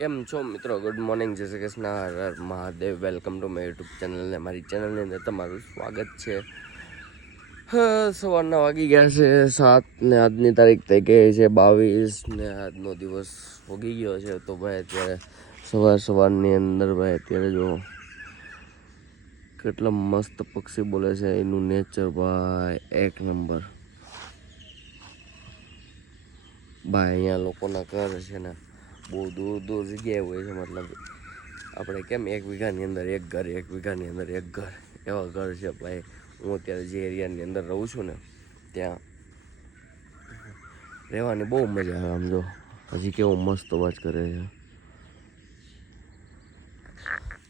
કેમ છો મિત્રો? Good morning, Jai Shri Krishna, Har Har Mahadev. Welcome to my YouTube channel ને મારી ચેનલની અંદર તમારું સ્વાગત છે. સવારના વાગી ગયા છે 7 ને આજની તારીખ થઈ ગઈ છે 22 ને આજનો દિવસ ઉગી ગયો છે. તો ભાઈ અત્યારે સવારની અંદર ભાઈ અત્યારે જો કેટલા મસ્ત પક્ષી બોલે છે. એનું નેચર ભાઈ એક નંબર ભાઈ. અહીંયા લોકોના ઘર છે ને બહુ દૂર દૂર જગ્યાએ હોય છે. મતલબ આપણે કેમ 1 વીઘાની અંદર એક ઘર, 1 વીઘાની અંદર એક ઘર, એવા ઘર છે ભાઈ. હું અત્યારે જે એરિયાની અંદર રહું છું ને ત્યાં રહેવાની બહુ મજા આવે. આમ જો હજી કેવો મસ્ત અવાજ કરે છે.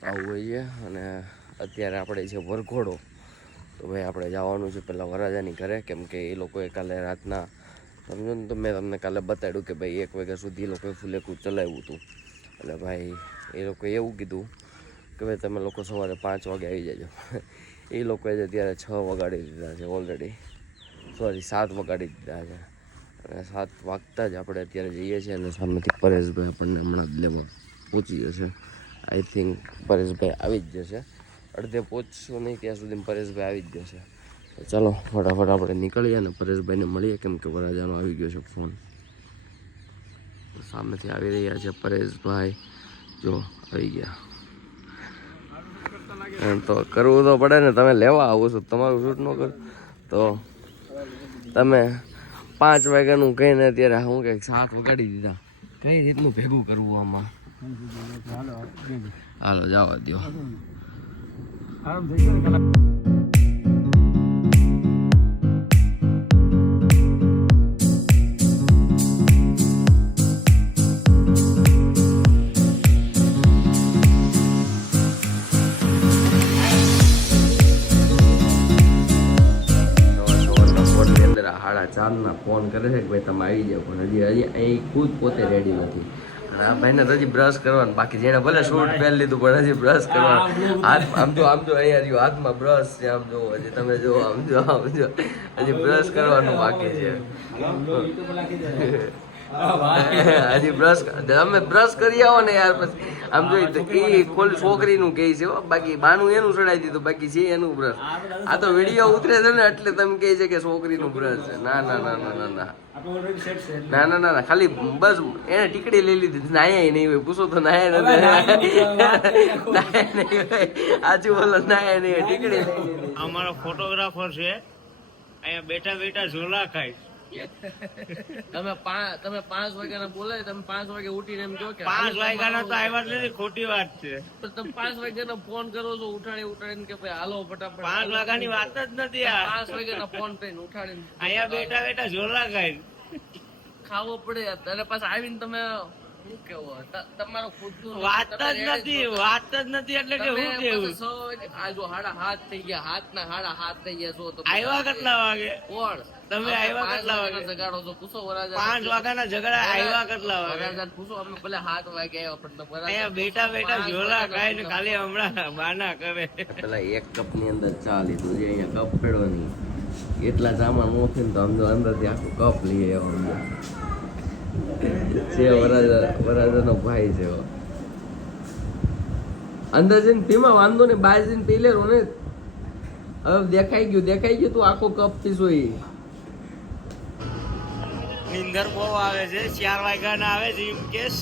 આવું હોય છે. અને અત્યારે આપણે છે વરઘોડો. તો ભાઈ આપણે જવાનું છે પહેલાં વરરાજાની ઘરે, કેમ કે એ લોકોએ કાલે રાતના સમજો ને, તો મેં તમને કાલે બતાડ્યું કે ભાઈ 1 વાગ્યા સુધી એ લોકોએ ફુલેકું ચલાવ્યું હતું. એટલે ભાઈ એ લોકોએ એવું કીધું કે ભાઈ તમે લોકો સવારે 5 વાગે આવી જજો. એ લોકોએ જ અત્યારે 6 વગાડી દીધા છે ઓલરેડી, સોરી 7 વગાડી દીધા છે. અને 7 વાગતા જ આપણે અત્યારે જઈએ છીએ. અને સામેથી પરેશભાઈ આપણને હમણાં જ લેવા પહોંચી જશે. આઈ થિંક પરેશભાઈ આવી જ જશે. અડધે પહોંચશું નહીં ત્યાં સુધી પરેશભાઈ આવી જ જશે. તો ચાલો ફટાફટ આપણે નીકળીએ અને પરેશભાઈને મળીએ, કેમ કે વરરાજાનો આવી ગયો છે ફોન. સામેથી આવી રહ્યા છે પરેશભાઈ, જો આવી ગયા. એમ તો કરવું તો પડે ને, તમે લેવા આવો છો, તમારું શૂટ ન કરો તો તમે 5 વાગ્યાનું કહીને અત્યારે હું કંઈક 7 વગાડી દીધા. કઈ રીતનું ભેગું કરવું આમાં? હાલો જવા દો. ચારના ફોન કરે છે કે ભાઈ તમે આવી જાઓ, પણ હજી અહીં ખુદ પોતે રેડી નથી. અને આ ભાઈને તો હજી બ્રશ કરવાનું બાકી. જેને ભલે શૂટ પહેરી લીધું પણ હજી બ્રશ કરવાનું. હાથ આમ જો અહીંયા રહ્યું, હાથમાં બ્રશ છે. આમ જો હજી તમે જો આમ જો હજી બ્રશ કરવાનું બાકી છે. હજી બ્રશ તમે બ્રશ કરી આવો ને યાર. પછી આમ જોઈ એ કોઈ છોકરીનું કહે છે, બાકી બાનું એનું ચડાવી દીધું, બાકી છે એનું બ્રશ. આ તો વિડીયો ઉતરે છે ને એટલે તમે કહે છે કે છોકરીનું બ્રશ છે. ના ના ના ના ના ના ના ના ના ના, ખાલી બસ એને ટીકડી લઈ લીધી. નાયા નહીં હોય, પૂછો તો નાયા નથી. નાયા નહીં હોય, આજુ બોલો નાયા નહીં હોય, ટીકડી લઈ લીધી. અમારો ફોટોગ્રાફર છે, અહીંયા બેઠા બેઠા ઝોલા ખાય. તમે 5 વાગ્યાના બોલાય, તમે 5 વાગે ઉઠીને એમ કહો કે 5 વાગ્યાના તો આવ્યા જ નથી, ખોટી વાત છે. તમે 5 વાગ્યાનો ફોન કરો છો ઉઠાડીને કે ભાઈ હાલો ફટાફટ. 5 વાગ્યાની વાત જ નથી આ. 5 વાગ્યાનો ફોન કરીને ઉઠાડીને અહીંયા બેઠા બેઠા ઝોલા ખાય. ખાવો પડે. અને પાછા આવીને તમે શું કેવો તમારો ખુદનું વાત જ નથી, વાત જ નથી. એટલે કે શું કેવું? આ જો 7:30 થઈ ગયા, 7:30 થઈ ગયા છો તો આવ્યા કેટલા વાગે? કોણ તમે આવ્યા કેટલા વાગે? જગાડો છો? પૂછો વરાજા. 5 વાગ્યાના ઝઘડા આવ્યા કેટલા વાગે? વરાજા પૂછો. અમે ભલે 7 વાગે આવ્યા પણ અહીંયા બેઠા બેઠા ઝોલા ખાય ને ખાલી હમણાં બાના કરે. પેલા 1 કપની અંદર ચા લીધું છે. અહીંયા કપ પડ્યો નહીં, એટલા ચામાં મોથી ને તો આમ જો અંદરથી આખું કપ લઈ આવ્યો. છે વરાજાનો ભાઈ છે. અંદર જઈને પીમાં વાંધો ને, બહાર જઈને પી લે ને. હવે દેખાઈ ગયું તું આખો કપ પીશો. એ નીંદર બહુ આવે છે, 4 વાગ્યાના આવે છે એમ કેસ.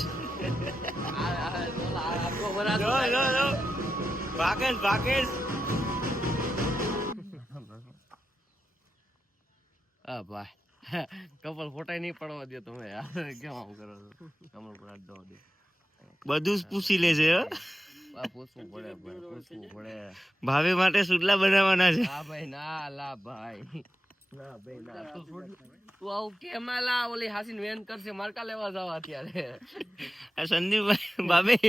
ભાગે હા ભાઈ, કપલ ફોટા નહીં પડવા દે તમે યાર. કેમ આવું કરો છો? કમર પર હાથ દો દે. બધું જ પૂછી લે છે. પૂછવું પડે ભાઈ, પૂછવું પડે. ભાભી માટે સુટલા બનાવવાના છે. હા ભાઈ, ના લા ભાઈ, ના ભાઈ ના. તું આવું કેમ લા? ઓલી હાસીન વેન કરશે, માર્કા લેવા જાવ અત્યારે. સંદીપભાઈ ભાભી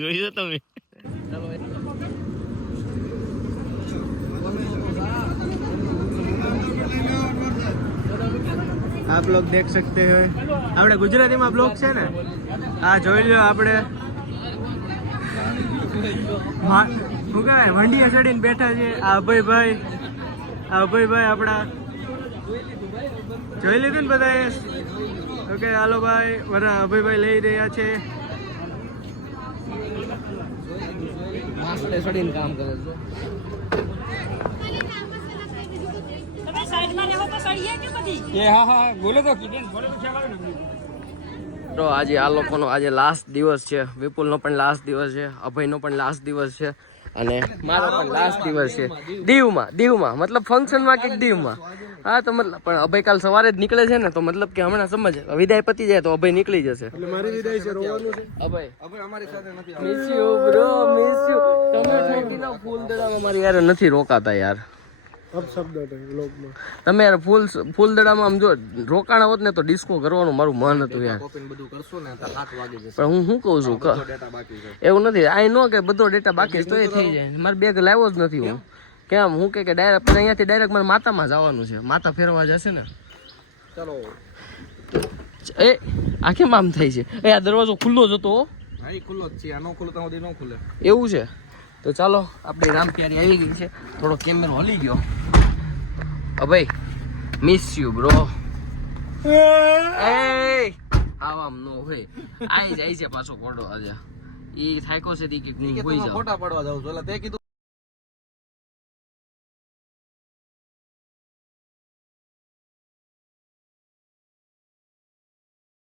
જોઈજો તમે. आप लोग देख सकते हो આપણે ગુજરાતીમાં બ્લોગ છે ને, આ જોઈ લો. આપણે શું કહેવાય, વંડિયા ચડીને બેઠા છે. આ અભયભાઈ આપણા જોઈ લીધું ને બધાએ? ઓકે હાલો ભાઈ, અભયભાઈ લઈ રહ્યા છે. આપણે સડીને કામ કરે છે તો આજે આ લોકોનો આજે લાસ્ટ દિવસ છે, વિપુલનો પણ લાસ્ટ દિવસ છે, અભયનો પણ લાસ્ટ દિવસ છે અને મારો પણ લાસ્ટ દિવસ છે દીવમાં મતલબ ફંક્શનમાં કે દીવમાં. હા તો મતલબ પણ અભય કાલ સવારે જ નીકળે છે ને, તો મતલબ કે હમણાં સમજ વિદાય પતી જાય તો અભય નીકળી જશે. મારી વિદાય છે, રોવાનું છે. Abhay miss you bro, miss you. તમે ઠોકીના ફૂલ દડામાં મારી યાર નથી રોકાતા યાર. તમે યાર ફૂલ દડામાં આમ જો રોકાણા હોત ને તો ડિસ્કો કરવાનું મારું મન હતું યાર. પણ હું શું કહું છું એવું નથી, આ નો કે બધો ડેટા બાકી તો એ થઈ જાય. મારે બેગ લાવ્યો જ નથી હું. કેમ હું કે ડાયરેક્ટ પણ અહીંયાથી ડાયરેક્ટ મારે માતામાં જવાનું છે, માતા ફેરવા જશે ને. ચાલો એ આ કેમ આમ થાય છે? એ આ દરવાજો ખુલ્લો જ હતો. હા ખુલ્લો જ છે, આ નો ખુલ્લો તો ન ખુલે. એવું છે તો ચાલો આપણી રામ પ્યારી આવી ગઈ છે. થોડો કેમેરો હલી ગયો. અભય મિસ યુ બ્રો. એ આમ નો હોય આઈ જાય છે પાછો કોડો આજે. ઈ થાયકો છે દી કે હું હોઈ જાઉં. ફોટા પાડવા જાઉં છું એટલે તે કીધું